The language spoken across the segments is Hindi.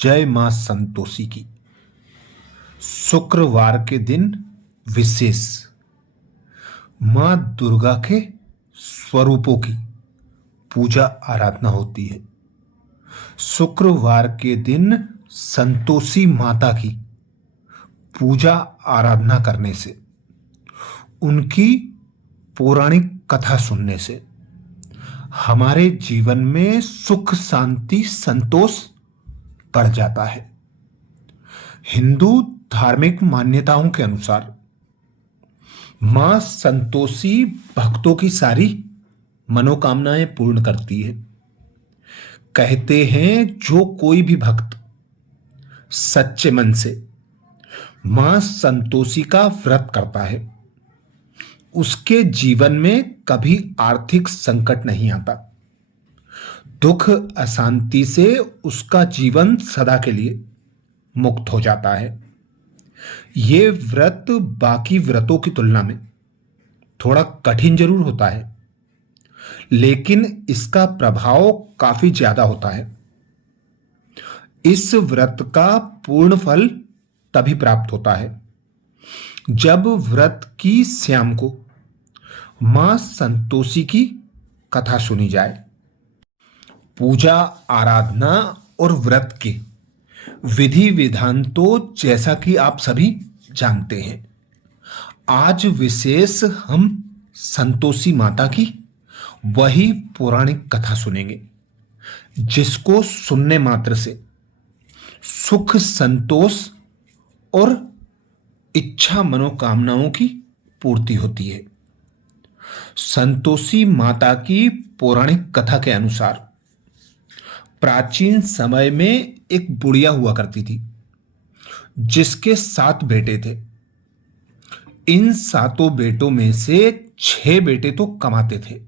जय मां संतोषी की। शुक्रवार के दिन विशेष मां दुर्गा के स्वरूपों की पूजा आराधना होती है। शुक्रवार के दिन संतोषी माता की पूजा आराधना करने से, उनकी पौराणिक कथा सुनने से हमारे जीवन में सुख शांति संतोष बढ़ जाता है। हिंदू धार्मिक मान्यताओं के अनुसार मां संतोषी भक्तों की सारी मनोकामनाएं पूर्ण करती है। कहते हैं जो कोई भी भक्त सच्चे मन से मां संतोषी का व्रत करता है, उसके जीवन में कभी आर्थिक संकट नहीं आता। दुख अशांति से उसका जीवन सदा के लिए मुक्त हो जाता है। ये व्रत बाकी व्रतों की तुलना में थोड़ा कठिन जरूर होता है, लेकिन इसका प्रभाव काफी ज्यादा होता है। इस व्रत का पूर्ण फल तभी प्राप्त होता है जब व्रत की शाम को मां संतोषी की कथा सुनी जाए। पूजा आराधना और व्रत के विधि विधान तो जैसा कि आप सभी जानते हैं। आज विशेष हम संतोषी माता की वही पौराणिक कथा सुनेंगे जिसको सुनने मात्र से सुख संतोष और इच्छा मनोकामनाओं की पूर्ति होती है। संतोषी माता की पौराणिक कथा के अनुसार प्राचीन समय में एक बुढ़िया हुआ करती थी जिसके 7 बेटे थे। इन 7 बेटों में से 6 बेटे तो कमाते थे,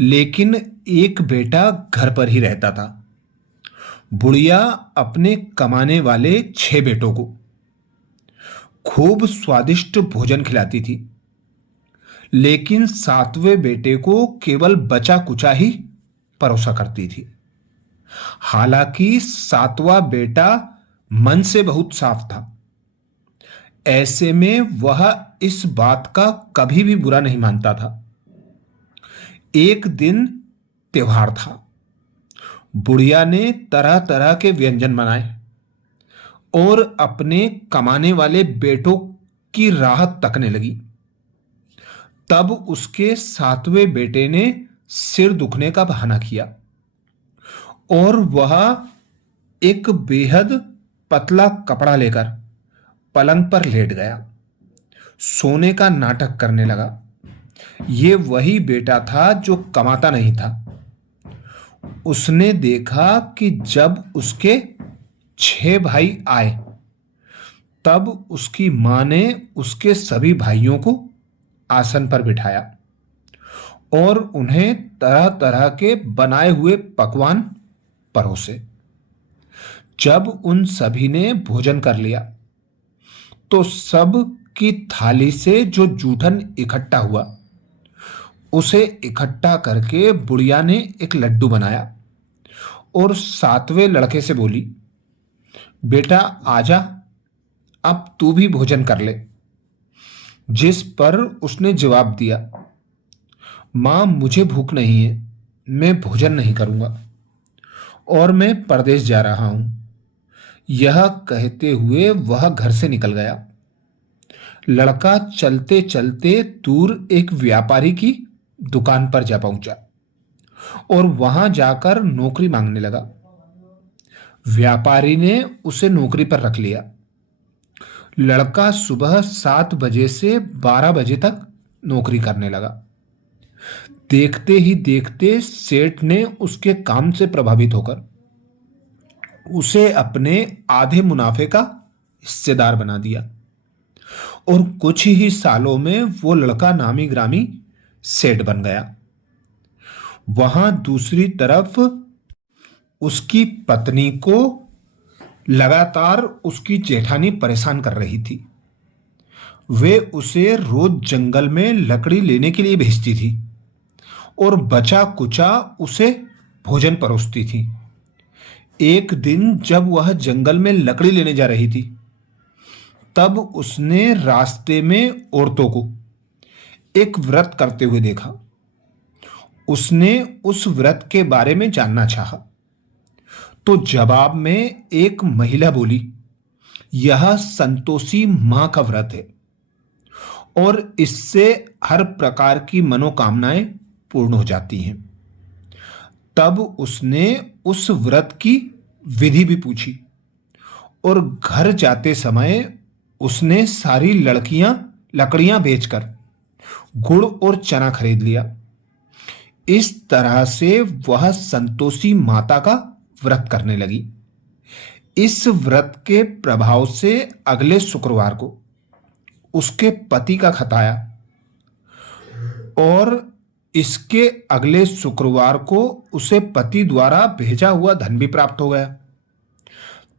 लेकिन एक बेटा घर पर ही रहता था। बुढ़िया अपने कमाने वाले 6 बेटों को खूब स्वादिष्ट भोजन खिलाती थी, लेकिन 7वें बेटे को केवल बचा कुचा ही परोसा करती थी। हालांकि 7वां बेटा मन से बहुत साफ था। ऐसे में वह इस बात का कभी भी बुरा नहीं मानता था। एक दिन त्योहार था। बुढ़िया ने तरह तरह के व्यंजन बनाए और अपने कमाने वाले बेटों की राहत तकने लगी। तब उसके 7वें बेटे ने सिर दुखने का बहाना किया और वह एक बेहद पतला कपड़ा लेकर पलंग पर लेट गया, सोने का नाटक करने लगा। ये वही बेटा था जो कमाता नहीं था। उसने देखा कि जब उसके 6 भाई आए, तब उसकी मां ने उसके सभी भाइयों को आसन पर बिठाया और उन्हें तरह तरह के बनाए हुए पकवान परोसे। जब उन सभी ने भोजन कर लिया तो सब की थाली से जो जूठन इकट्ठा हुआ, उसे इकट्ठा करके बुढ़िया ने एक लड्डू बनाया और 7वें लड़के से बोली, बेटा आजा, अब तू भी भोजन कर ले। जिस पर उसने जवाब दिया, मां मुझे भूख नहीं है, मैं भोजन नहीं करूंगा और मैं परदेश जा रहा हूं। यह कहते हुए वह घर से निकल गया। लड़का चलते चलते दूर एक व्यापारी की दुकान पर जा पहुंचा और वहां जाकर नौकरी मांगने लगा। व्यापारी ने उसे नौकरी पर रख लिया। लड़का सुबह 7 बजे से 12 बजे तक नौकरी करने लगा। देखते ही देखते सेठ ने उसके काम से प्रभावित होकर उसे अपने आधे मुनाफे का हिस्सेदार बना दिया और कुछ ही सालों में वो लड़का नामी ग्रामी सेठ बन गया। वहां दूसरी तरफ उसकी पत्नी को लगातार उसकी जेठानी परेशान कर रही थी। वे उसे रोज जंगल में लकड़ी लेने के लिए भेजती थी और बचा कुचा उसे भोजन परोसती थी। एक दिन जब वह जंगल में लकड़ी लेने जा रही थी, तब उसने रास्ते में औरतों को एक व्रत करते हुए देखा। उसने उस व्रत के बारे में जानना चाहा, तो जवाब में एक महिला बोली, यह संतोषी मां का व्रत है और इससे हर प्रकार की मनोकामनाएं पूर्ण हो जाती हैं। तब उसने उस व्रत की विधि भी पूछी और घर जाते समय उसने सारी लकड़ियां बेचकर गुड़ और चना खरीद लिया। इस तरह से वह संतोषी माता का व्रत करने लगी। इस व्रत के प्रभाव से अगले शुक्रवार को उसके पति का खत आया और इसके अगले शुक्रवार को उसे पति द्वारा भेजा हुआ धन भी प्राप्त हो गया।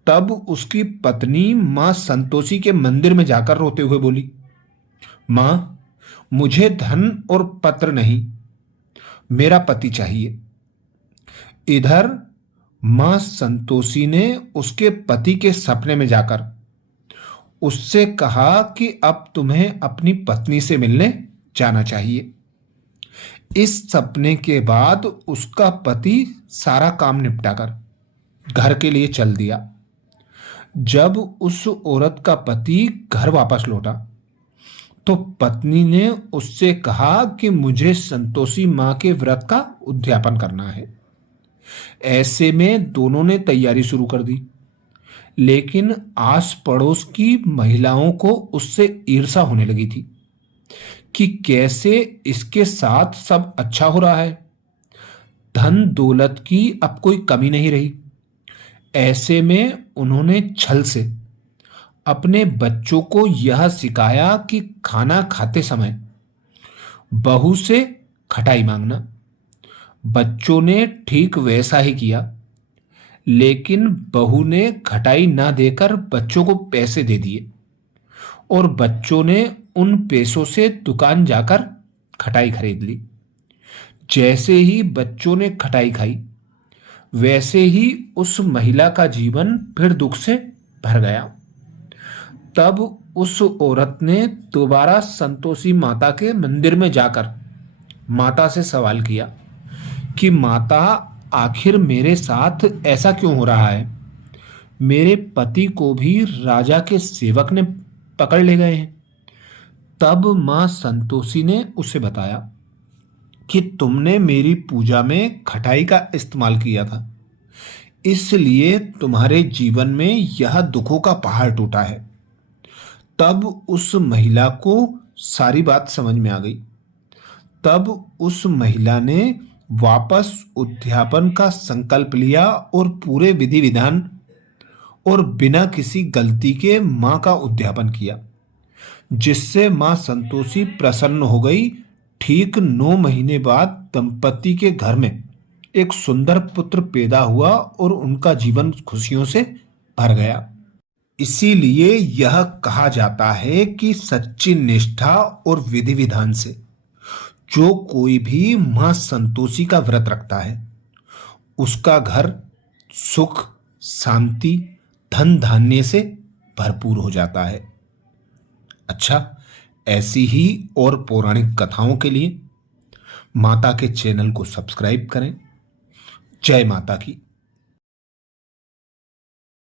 तब उसकी पत्नी मां संतोषी के मंदिर में जाकर रोते हुए बोली, मां, मुझे धन और पत्र नहीं, मेरा पति चाहिए। इधर मां संतोषी ने उसके पति के सपने में जाकर उससे कहा कि अब तुम्हें अपनी पत्नी से मिलने जाना चाहिए। इस सपने के बाद उसका पति सारा काम निपटाकर घर के लिए चल दिया। जब उस औरत का पति घर वापस लौटा तो पत्नी ने उससे कहा कि मुझे संतोषी मां के व्रत का उद्यापन करना है। ऐसे में दोनों ने तैयारी शुरू कर दी, लेकिन आस पड़ोस की महिलाओं को उससे ईर्ष्या होने लगी थी कि कैसे इसके साथ सब अच्छा हो रहा है। धन दौलत की अब कोई कमी नहीं रही। ऐसे में उन्होंने छल से अपने बच्चों को यह सिखाया कि खाना खाते समय बहू से खटाई मांगना। बच्चों ने ठीक वैसा ही किया, लेकिन बहू ने खटाई ना देकर बच्चों को पैसे दे दिए और बच्चों ने उन पैसों से दुकान जाकर खटाई खरीद ली। जैसे ही बच्चों ने खटाई खाई, वैसे ही उस महिला का जीवन फिर दुख से भर गया। तब उस औरत ने दोबारा संतोषी माता के मंदिर में जाकर माता से सवाल किया कि माता, आखिर मेरे साथ ऐसा क्यों हो रहा है? मेरे पति को भी राजा के सेवक ने पकड़ ले गए हैं। तब मां संतोषी ने उसे बताया कि तुमने मेरी पूजा में खटाई का इस्तेमाल किया था, इसलिए तुम्हारे जीवन में यह दुखों का पहाड़ टूटा है। तब उस महिला को सारी बात समझ में आ गई। तब उस महिला ने वापस उद्यापन का संकल्प लिया और पूरे विधि विधान और बिना किसी गलती के मां का उद्यापन किया, जिससे मां संतोषी प्रसन्न हो गई। ठीक 9 महीने बाद दंपति के घर में एक सुंदर पुत्र पैदा हुआ और उनका जीवन खुशियों से भर गया। इसीलिए यह कहा जाता है कि सच्ची निष्ठा और विधि विधान से जो कोई भी मां संतोषी का व्रत रखता है, उसका घर सुख, शांति, धन धान्य से भरपूर हो जाता है। अच्छा, ऐसी ही और पौराणिक कथाओं के लिए माता के चैनल को सब्सक्राइब करें। जय माता की।